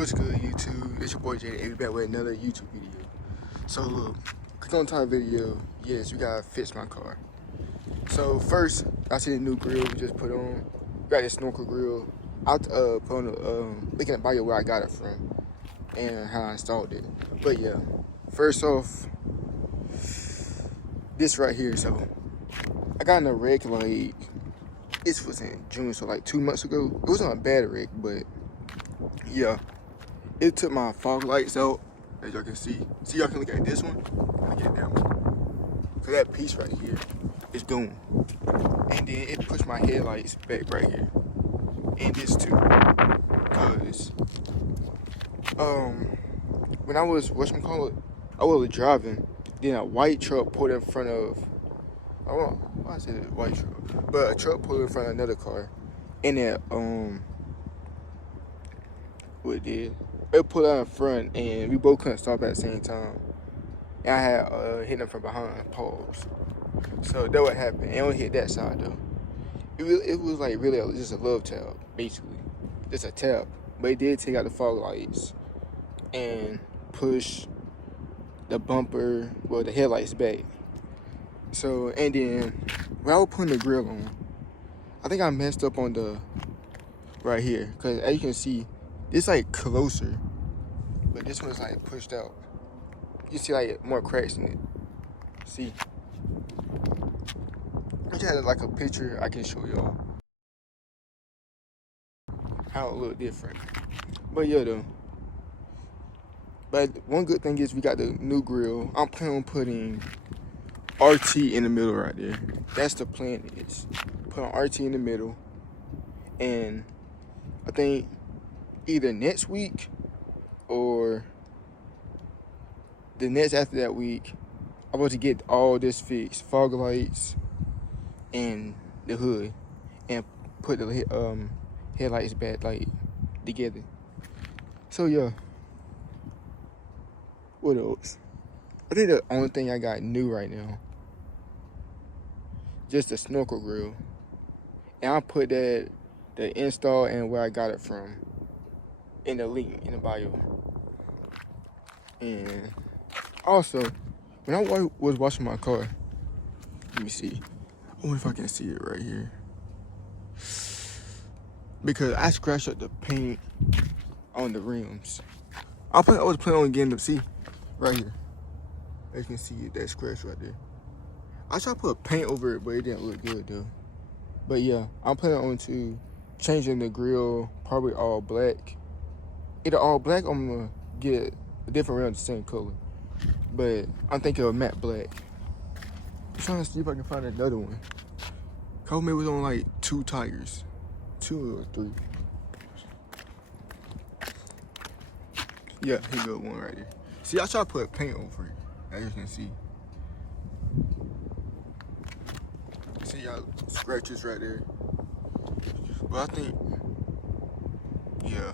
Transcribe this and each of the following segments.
What's good, YouTube? It's your boy Jay, and we back with another YouTube video. So look, click on the top of the video. Yes, we gotta fix my car. So first, I see the new grill we just put on. We got this snorkel grill. I'll put on the looking at bio where I got it from and how I installed it. But yeah, first off, this right here. So I got in a wreck like this was in June, so like 2 months ago. It wasn't a bad wreck, but yeah. It took my fog lights out, as y'all can see. See, y'all can look at this one, look at that one. So that piece right here is gone. And then it pushed my headlights back right here. And this too. Cause when I was I was driving, then a white truck pulled in front of why I said it white truck. But a truck pulled in front of another car. And that what it did? It pulled out in front, and we both couldn't stop at the same time. And I had hit them from behind, pause. So that what happened. It only hit that side though. It was like really just a love tap, basically, just a tap. But it did take out the fog lights and push the bumper, well, the headlights back. So and then when I was putting the grill on, I think I messed up on the right here, cause as you can see. It's like closer, but this one's like pushed out. You see like more cracks in it. See? I just had like a picture I can show y'all how it look different. But yeah though. But one good thing is we got the new grill. I'm planning on putting RT in the middle right there. That's the plan is. Put an RT in the middle. And I think either next week or the next after that week, I'm about to get all this fixed, fog lights and the hood, and put the headlights back like together. So yeah, what else? I think the only thing I got new right now, just the snorkel grill, and I put the install and where I got it from in the link in the bio. And also, when I was washing my car, let me see. I wonder if I can see it right here. Because I scratched up the paint on the rims. I was planning on getting them, see, right here. As you can see that scratch right there. I tried to put paint over it, but it didn't look good though. But yeah, I'm planning on changing the grill, probably all black. Either all black, I'm gonna get a different rim, the same color. But I'm thinking of matte black. I'm trying to see if I can find another one. Coleman was on like 2 tires. 2 or 3. Yeah, here go one right there. See, I try to put paint over it, as you can see. See y'all scratches right there. But I think, yeah.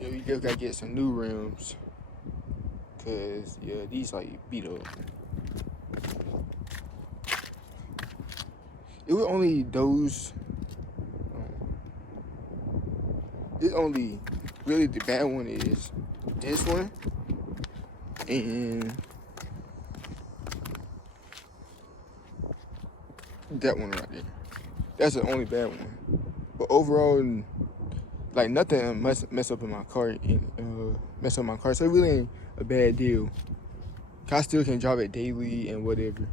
Yeah, we just gotta get some new rims. Cause yeah, these like beat up. It was only those. It's only really the bad one is this one and that one right there. That's the only bad one. But overall, like nothing mess up in my car mess up my car. So it really ain't a bad deal. I still can drive it daily and whatever.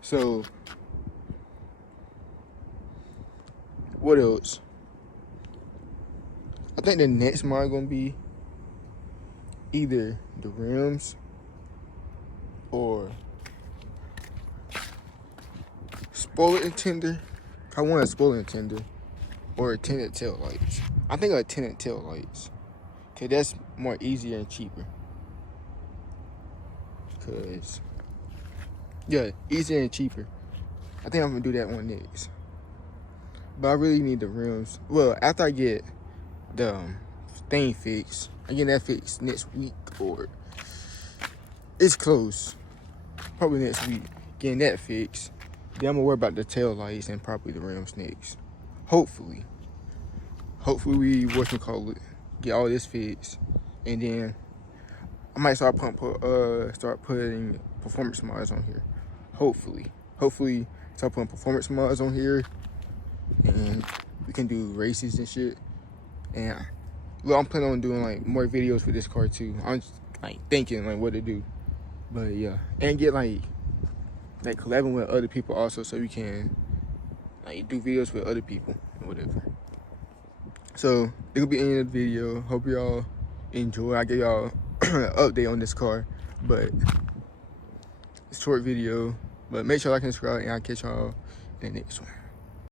So what else? I think the next model gonna be either the rims or spoiler tender. I want a spoiler tender or a tinted tail lights. I think a tinted tail lights, cause that's more easier and cheaper. Cause yeah, easier and cheaper. I think I'm gonna do that one next. But I really need the rims. Well, after I get the thing fixed, I get that fixed next week or it's close. Probably next week. Getting that fixed. Then I'm gonna worry about the tail lights and probably the rim snakes. Hopefully we get all this fixed, and then I might start putting performance mods on here. Hopefully start putting performance mods on here, and we can do races and shit. And well, I'm planning on doing like more videos with this car too. I'm just, like thinking like what to do, but yeah, and get like collabing with other people also, so we can like do videos with other people or whatever. So it'll be the end of the video. Hope y'all enjoy. I gave y'all an update on this car, but it's a short video. But make sure you like and subscribe, and I'll catch y'all in the next one.